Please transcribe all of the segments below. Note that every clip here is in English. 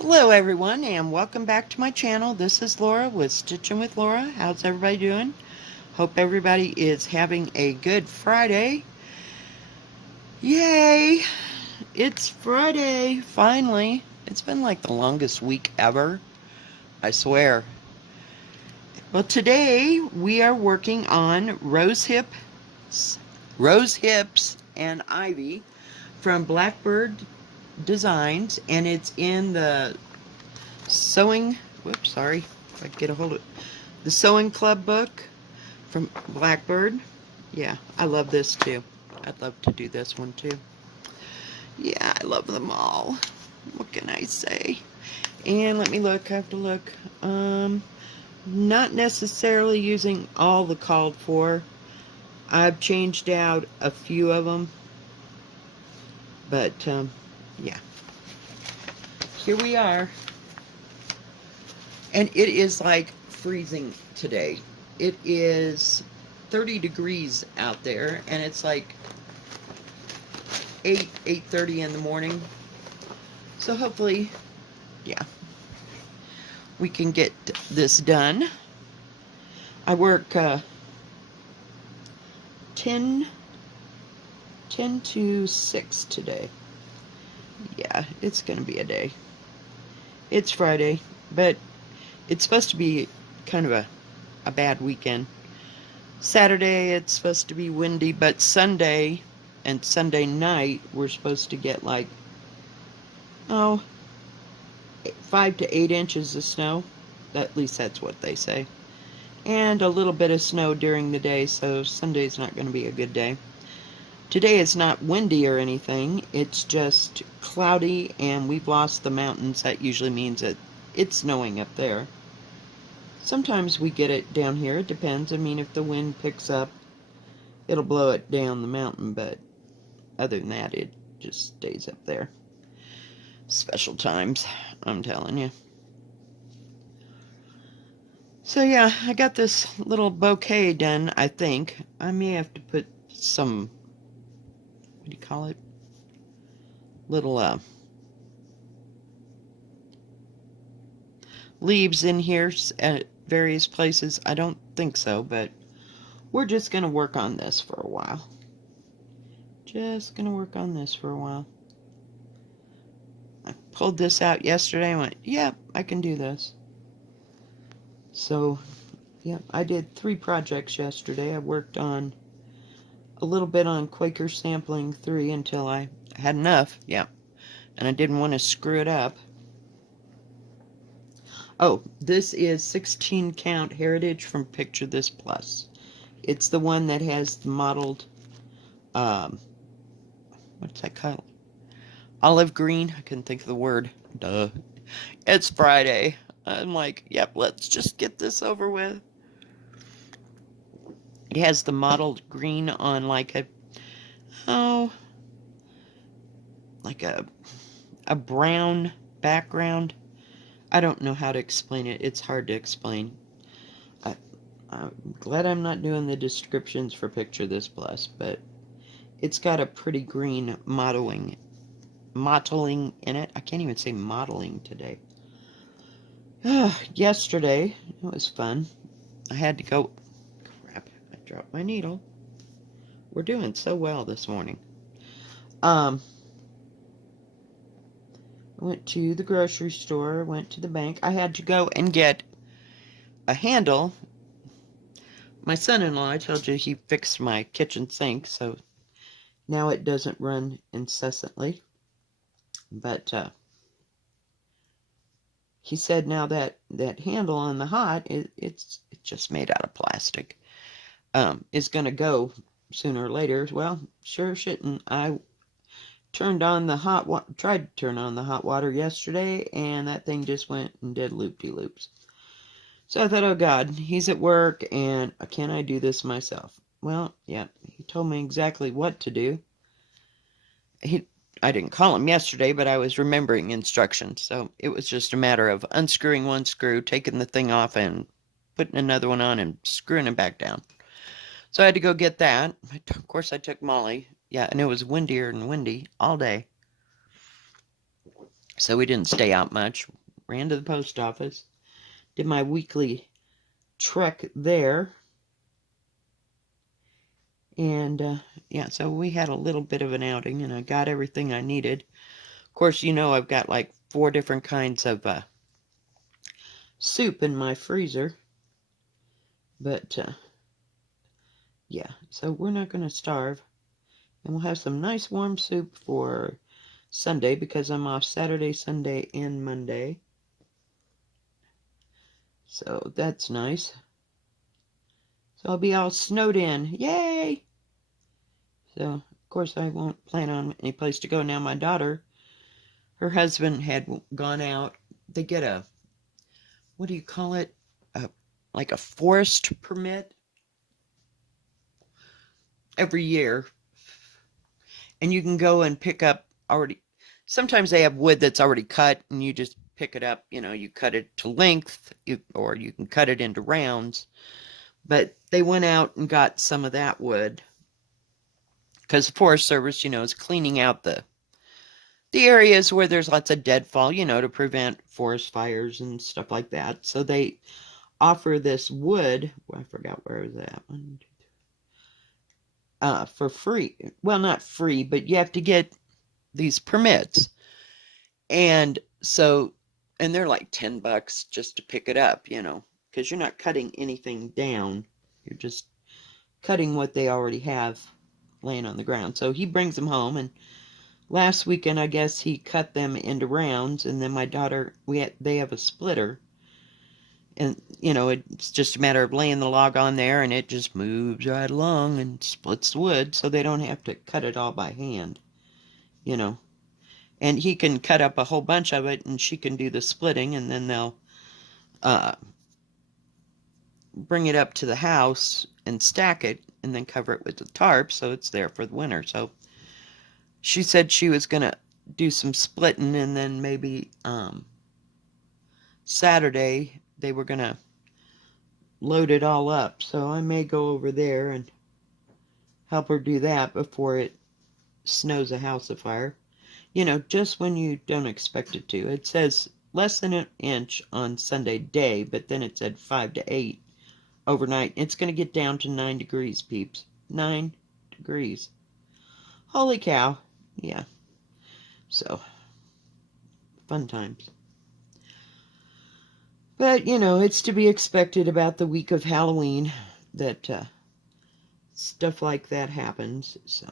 Hello everyone and welcome back to my channel. This is Laura with Stitchin with Laura. How's everybody doing? Hope everybody is having a good Friday. Yay! It's Friday, finally. It's been like the longest week ever, I swear. Well, today we are working on Rose Hips and Ivy from Blackbird Designs, and it's in the sewing, whoops, sorry, if I could get a hold of it. The Sewing Club book from Blackbird. Yeah, I love this too. I'd love to do this one too. Yeah, I love them all. What can I say? And let me look, I have to look. Not necessarily using all the called for. I've changed out a few of them. But, yeah. Here we are. And it is like freezing today. It is 30 degrees out there, and it's like 8:30 in the morning. So hopefully, yeah, we can get this done. I work 10 to 6 today. Yeah, it's going to be a day. It's Friday, but it's supposed to be kind of a bad weekend. Saturday, it's supposed to be windy, but Sunday and Sunday night, we're supposed to get like, oh, 5 to 8 inches of snow. At least that's what they say. And a little bit of snow during the day, so Sunday's not going to be a good day. Today it's not windy or anything, it's just cloudy and we've lost the mountains. That usually means that it's snowing up there. Sometimes we get it down here, it depends. I mean, if the wind picks up, it'll blow it down the mountain, but other than that, it just stays up there. Special times, I'm telling you. So yeah, I got this little bouquet done, I think. I may have to put some, what do you call it? Little leaves in here at various places. I don't think so, but we're just going to work on this for a while. Just going to work on this for a while. I pulled this out yesterday and went, yeah, I can do this. So, yeah, I did 3 projects yesterday. I worked on a little bit on Quaker Sampling 3 until I had enough, yeah, and I didn't want to screw it up. Oh, this is 16 count Heritage from Picture This Plus. It's the one that has the modeled, what's that called? Olive green. I couldn't think of the word. Duh. It's Friday. I'm like, yep, let's just get this over with. It has the mottled green on like a, oh, like a brown background. I don't know how to explain it. It's hard to explain. I'm glad I'm not doing the descriptions for Picture This Plus, but it's got a pretty green mottling in it. I can't even say modeling today. Yesterday, it was fun. I had to go, crap, I dropped my needle. We're doing so well this morning. I went to the grocery store, went to the bank. I had to go and get a handle. My son-in-law, I told you he fixed my kitchen sink, so now it doesn't run incessantly. But he said now that handle on the hot, it's just made out of plastic, is going to go sooner or later. Well, sure shouldn't. I turned on the tried to turn on the hot water yesterday, and that thing just went and did loop-de-loops. So I thought, oh God, he's at work, and can I do this myself? Well, yeah, he told me exactly what to do. I didn't call him yesterday, but I was remembering instructions. So it was just a matter of unscrewing one screw, taking the thing off, and putting another one on and screwing it back down. So I had to go get that. Of course, I took Molly. Yeah, and it was windier and windy all day. So we didn't stay out much. Ran to the post office, did my weekly trek there. And yeah, so we had a little bit of an outing, and I got everything I needed. Of course, you know I've got like 4 different kinds of soup in my freezer. But yeah, so we're not going to starve. And we'll have some nice warm soup for Sunday because I'm off Saturday, Sunday, and Monday. So that's nice. So I'll be all snowed in. Yay! So, of course, I won't plan on any place to go now. My daughter, her husband had gone out. They get a, what do you call it? Like a forest permit every year. And you can go and pick up already. Sometimes they have wood that's already cut, and you just pick it up. You know, you cut it to length, or you can cut it into rounds. But they went out and got some of that wood because the Forest Service, you know, is cleaning out the areas where there's lots of deadfall, you know, to prevent forest fires and stuff like that. So they offer this wood. Well, I forgot where it was at. For free. Well, not free, but you have to get these permits. And so, and they're like $10 just to pick it up, you know, because you're not cutting anything down. You're just cutting what they already have laying on the ground. So he brings them home, and last weekend I guess he cut them into rounds, and then my daughter, they have a splitter, and you know it's just a matter of laying the log on there, and it just moves right along and splits the wood, so they don't have to cut it all by hand, you know. And he can cut up a whole bunch of it, and she can do the splitting, and then they'll uh, bring it up to the house and stack it, and then cover it with the tarp so it's there for the winter. So she said she was going to do some splitting, and then maybe Saturday they were going to load it all up. So I may go over there and help her do that before it snows a house afire. You know, just when you don't expect it to. It says less than an inch on Sunday day, but then it said 5 to 8 overnight. It's going to get down to 9 degrees, peeps. 9 degrees. Holy cow. Yeah. So, fun times. But, you know, it's to be expected about the week of Halloween that stuff like that happens. So,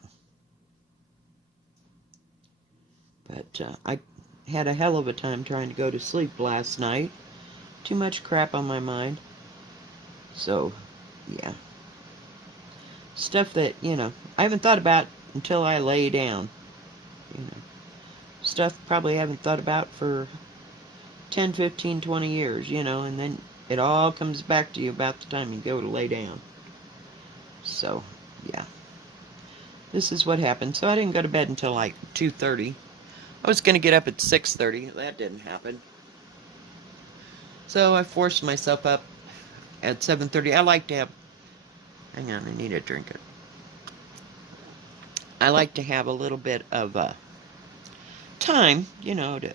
but I had a hell of a time trying to go to sleep last night. Too much crap on my mind. So, yeah. Stuff that, you know, I haven't thought about until I lay down. You know, stuff probably I haven't thought about for 10, 15, 20 years, you know, and then it all comes back to you about the time you go to lay down. So, yeah. This is what happened. So I didn't go to bed until like 2:30. I was going to get up at 6:30. That didn't happen. So I forced myself up at 7:30. I like to have... Hang on, I need a drink. I like to have a little bit of time, you know, to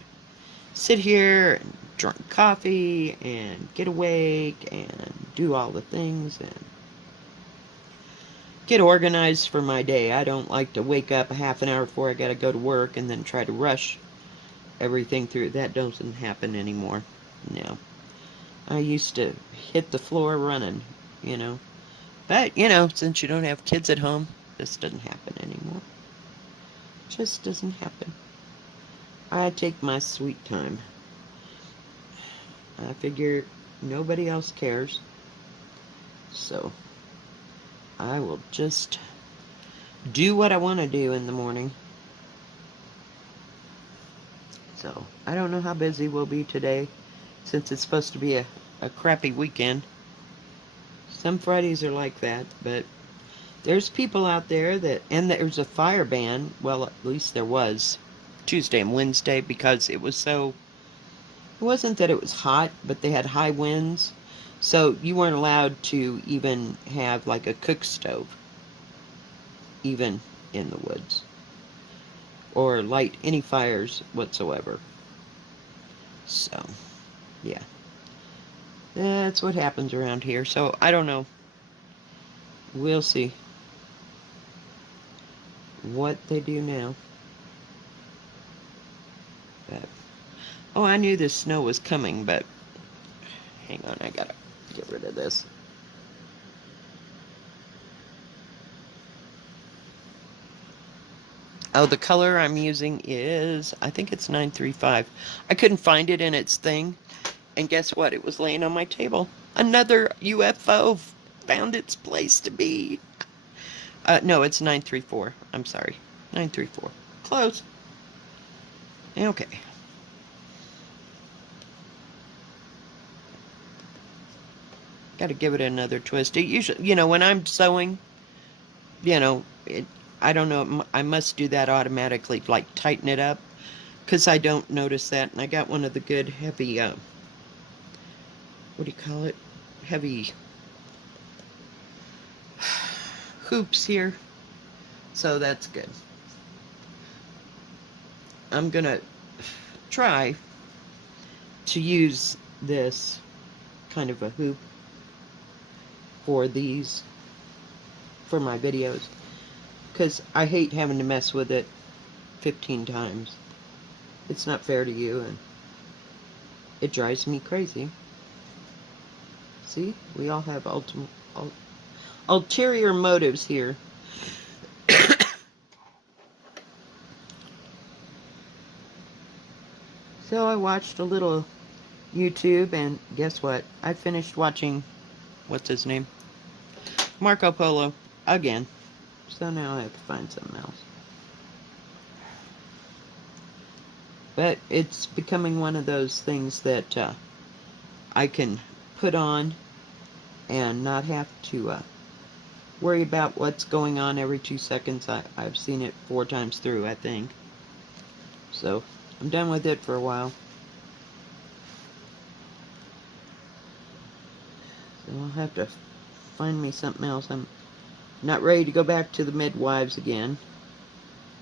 sit here and drink coffee and get awake and do all the things and get organized for my day. I don't like to wake up a half an hour before I got to go to work and then try to rush everything through. That doesn't happen anymore. No. I used to hit the floor running, you know. But, you know, since you don't have kids at home, this doesn't happen anymore. Just doesn't happen. I take my sweet time. I figure nobody else cares. So I will just do what I want to do in the morning. So I don't know how busy we'll be today, since it's supposed to be a crappy weekend. Some Fridays are like that, but there's people out there and there's a fire ban. Well, at least there was Tuesday and Wednesday, because it wasn't that it was hot, but they had high winds. So you weren't allowed to even have like a cook stove, even in the woods, or light any fires whatsoever. So, yeah. That's what happens around here. So, I don't know. We'll see what they do now. But, oh, I knew this snow was coming, but hang on, I gotta get rid of this. Oh, the color I'm using is, I think it's 935. I couldn't find it in its thing. And guess what? It was laying on my table. Another UFO found its place to be. No, it's 934. I'm sorry. 934. Close. Okay. Got to give it another twist. It usually, when I'm sewing, you know, it, I don't know, I must do that automatically, like tighten it up, because I don't notice that. And I got one of the good heavy, what do you call it? Heavy hoops here. So that's good. I'm going to try to use this kind of a hoop for my videos, because I hate having to mess with it 15 times. It's not fair to you, and it drives me crazy. See, we all have ulterior motives here. So I watched a little YouTube, and guess what? I finished watching, what's his name? Marco Polo again. So now I have to find something else. But it's becoming one of those things that I can put on and not have to worry about what's going on every 2 seconds. I've seen it 4 times through, I think. So I'm done with it for a while. So I'll have to find me something else. I'm not ready to go back to the midwives again.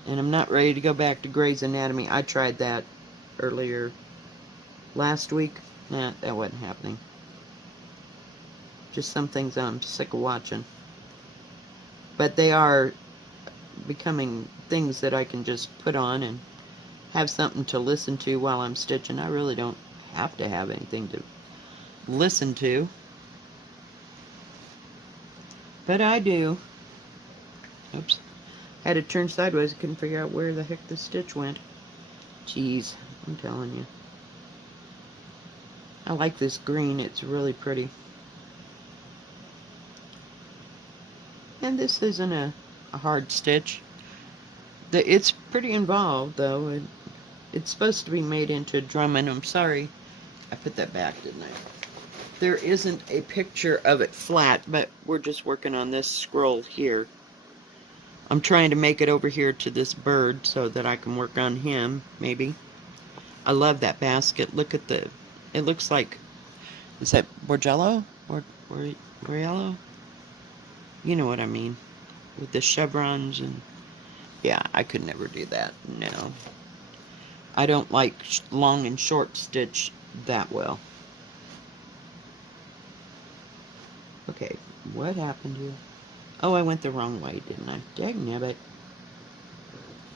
And I'm not ready to go back to Grey's Anatomy. I tried that earlier last week. Nah, that wasn't happening. Just some things I'm sick of watching. But they are becoming things that I can just put on and have something to listen to while I'm stitching. I really don't have to have anything to listen to. But I do. Oops. I had to turn sideways. I couldn't figure out where the heck the stitch went. Jeez, I'm telling you. I like this green. It's really pretty. And this isn't a hard stitch. It's pretty involved, though. It's supposed to be made into a drum, and I'm sorry I put that back, didn't I? There isn't a picture of it flat, but we're just working on this scroll here. I'm trying to make it over here to this bird so that I can work on him, maybe. I love that basket. Look at it looks like, is that Borgello? Borgello? You know what I mean. With the chevrons and, yeah, I could never do that, no. I don't like long and short stitch that well. Okay, what happened here? Oh, I went the wrong way, didn't I? Dagnabbit.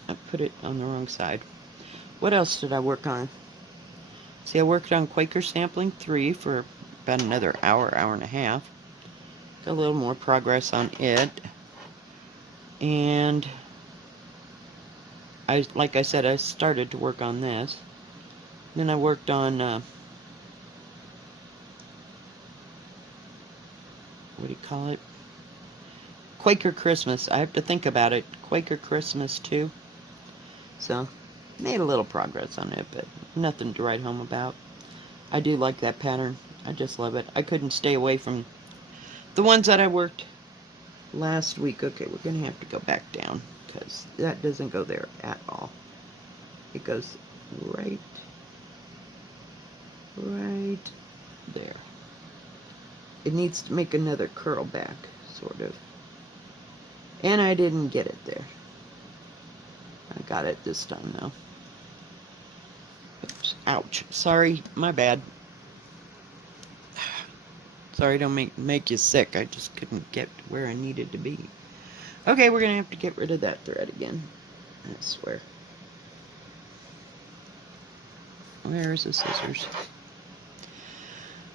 I put it on the wrong side. What else did I work on? See, I worked on Quaker Sampling 3 for about another hour and a half. Got a little more progress on it. And like I said, I started to work on this. Then I worked on, what do you call it? Quaker Christmas. I have to think about it. Quaker Christmas 2. So, made a little progress on it, but nothing to write home about. I do like that pattern. I just love it. I couldn't stay away from the ones that I worked last week. Okay, we're going to have to go back down, because that doesn't go there at all. It goes right there. It needs to make another curl back, sort of. And I didn't get it there. I got it this time, though. Oops. Ouch. Sorry, my bad. Sorry, don't make you sick. I just couldn't get where I needed to be. Okay, we're gonna have to get rid of that thread again. I swear. Where's the scissors?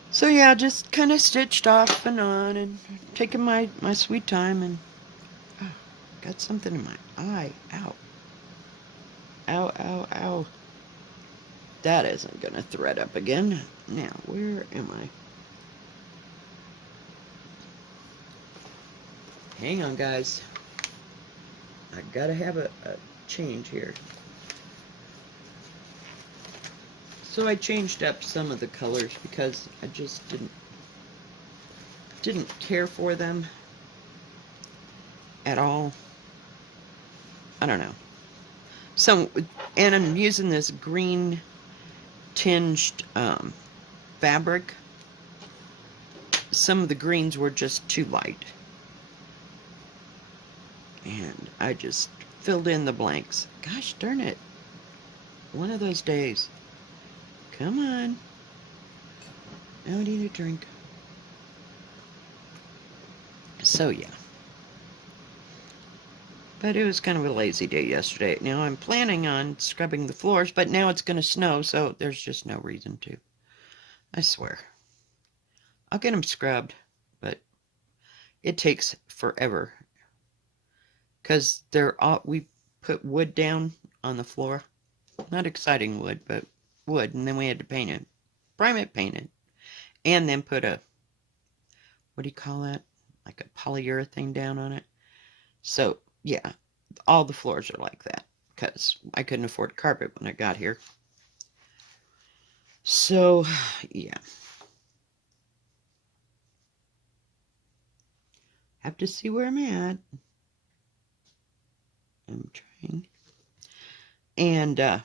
So yeah, just kind of stitched off and on and taking my sweet time, and got something in my eye. Ow. Ow, ow, ow. That isn't gonna thread up again. Now, where am I? Hang on, guys. I gotta have a change here. So I changed up some of the colors because I just didn't care for them at all. I don't know. And I'm using this green tinged fabric. Some of the greens were just too light. And I just filled in the blanks. Gosh darn it. One of those days. Come on. Now I need a drink. So yeah. But it was kind of a lazy day yesterday. Now I'm planning on scrubbing the floors, but now it's going to snow, so there's just no reason to. I swear. I'll get them scrubbed, but it takes forever. Because we put wood down on the floor. Not exciting wood, but wood. And then we had to paint it. Prime it, paint it. And then put a, what do you call that? Like a polyurethane down on it. So, yeah, all the floors are like that. Because I couldn't afford carpet when I got here. So, yeah. Have to see where I'm at. I'm trying. And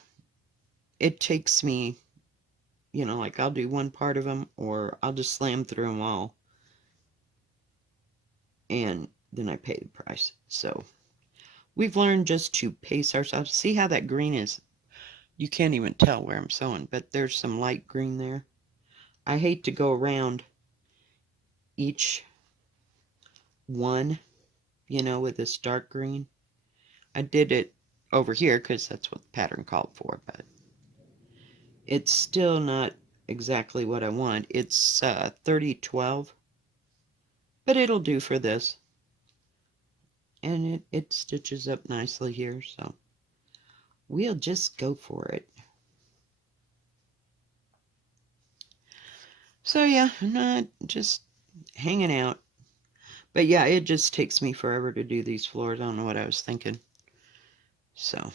it takes me, like I'll do one part of them, or I'll just slam through them all. And then I pay the price. So we've learned just to pace ourselves. See how that green is? You can't even tell where I'm sewing, but there's some light green there. I hate to go around each one, with this dark green. I did it over here because that's what the pattern called for, but it's still not exactly what I want. It's 3012, but it'll do for this. And it stitches up nicely here, so we'll just go for it. So yeah, I'm not just hanging out. But yeah, it just takes me forever to do these floors. I don't know what I was thinking. So.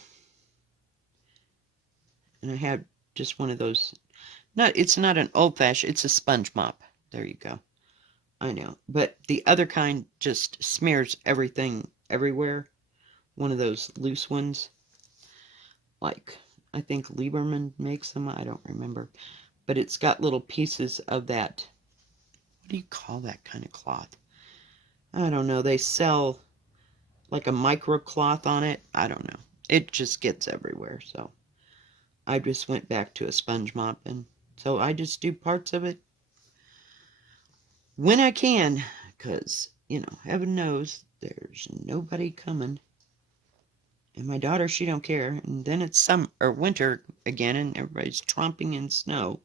And I have just one of those. It's not an old-fashioned, it's a sponge mop. There you go. I know. But the other kind just smears everything everywhere. One of those loose ones. Like, I think Lieberman makes them. I don't remember. But it's got little pieces of that. What do you call that kind of cloth? I don't know. They sell like a micro cloth on it. I don't know. It just gets everywhere. So I just went back to a sponge mop. And so I just do parts of it when I can. Because, heaven knows there's nobody coming. And my daughter, she don't care. And then it's winter again, and everybody's tromping in snow.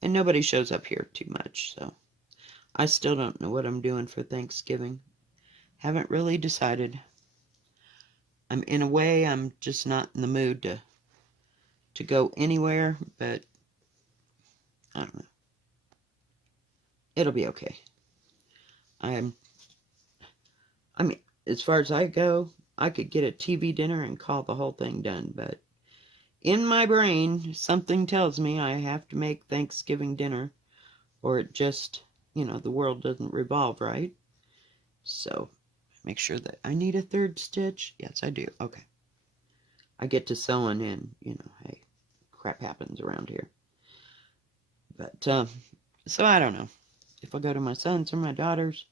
And nobody shows up here too much, so I still don't know what I'm doing for Thanksgiving. Haven't really decided. In a way, I'm just not in the mood to go anywhere, but I don't know. It'll be okay. As far as I go, I could get a TV dinner and call the whole thing done, but in my brain, something tells me I have to make Thanksgiving dinner, or it just, the world doesn't revolve, right? So, make sure that I need a third stitch. Yes, I do. Okay. I get to sewing in, hey, crap happens around here. But, so I don't know if I'll go to my son's or my daughter's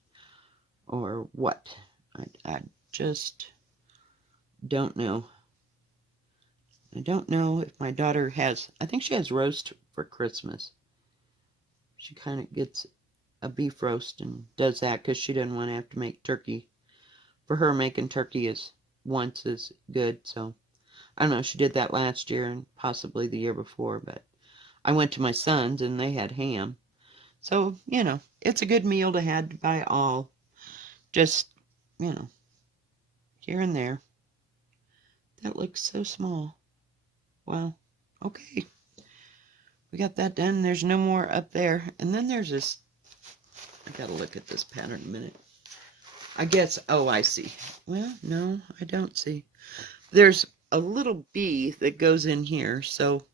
or what. I just don't know. I don't know if my daughter has, I think she has roast for Christmas. She kind of gets a beef roast and does that because she doesn't want to have to make turkey. For her, making turkey is once is good, so I don't know. She did that last year and possibly the year before, but I went to my son's and they had ham. So, it's a good meal to have by all. Just, here and there. That looks so small. Wow. Okay. We got that done. There's no more up there. And then there's this. I gotta look at this pattern a minute. I guess, oh, I see. Well, no, I don't see. There's a little bee that goes in here, so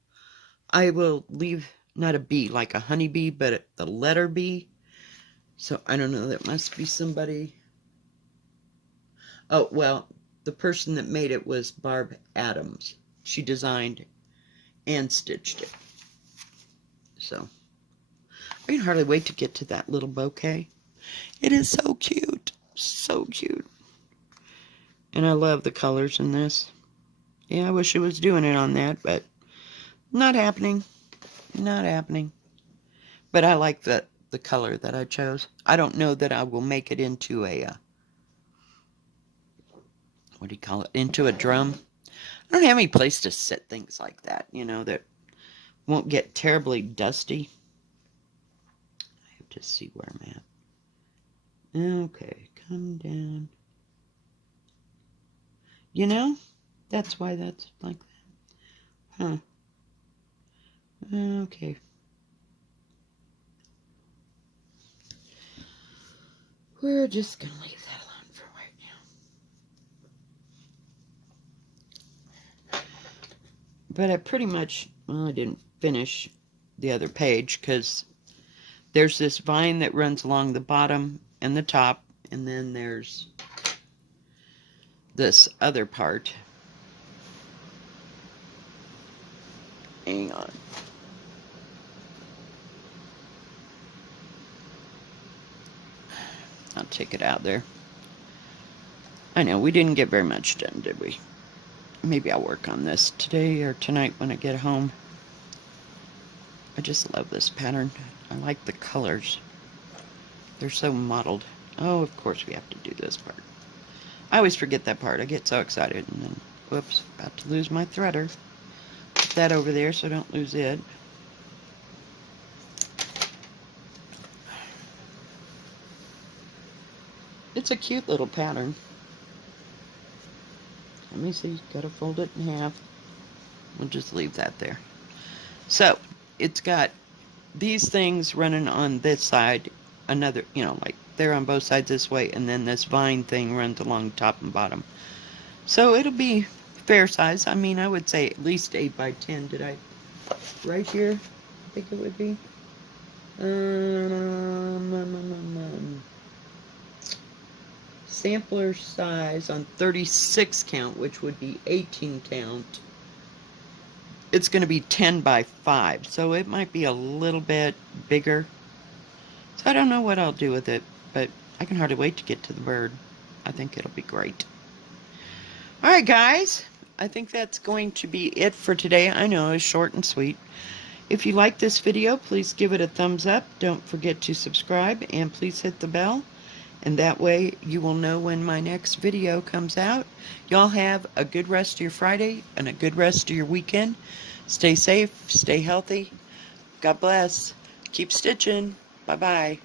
I will leave, not a bee like a honeybee, but the letter B. So I don't know, that must be somebody. Oh, well, the person that made it was Barb Adams. She designed and stitched it. So I can hardly wait to get to that little bouquet. It is so cute. So cute. And I love the colors in this. Yeah, I wish it was doing it on that, but not happening. Not happening. But I like the color that I chose. I don't know that I will make it into a, what do you call it? Into a drum. I don't have any place to set things like that, that won't get terribly dusty. I have to see where I'm at. Okay, come down. That's why that's like that. Huh. Okay. We're just going to leave that alone for right now. But I pretty much, well, I didn't finish the other page because there's this vine that runs along the bottom and the top, and then there's this other part. Hang on. I'll take it out there. I know, we didn't get very much done, did we? Maybe I'll work on this today or tonight when I get home. I just love this pattern. I like the colors. They're so mottled. Oh, of course we have to do this part. I always forget that part. I get so excited and then, whoops, about to lose my threader. Put that over there so I don't lose it. It's a cute little pattern. Let me see, gotta fold it in half. We'll just leave that there. So, it's got these things running on this side, another, like they're on both sides this way, and then this vine thing runs along top and bottom. So it'll be fair size. I mean, I would say at least 8 by 10. Did I, right here, I think it would be. Sampler size on 36 count, which would be 18 count. It's going to be 10 by 5, so it might be a little bit bigger. So I don't know what I'll do with it, but I can hardly wait to get to the bird. I think it'll be great. Alright guys, I think that's going to be it for today. I know it's short and sweet. If you like this video, please give it a thumbs up. Don't forget to subscribe and please hit the bell. And that way you will know when my next video comes out. Y'all have a good rest of your Friday and a good rest of your weekend. Stay safe, stay healthy. God bless. Keep stitching. Bye-bye.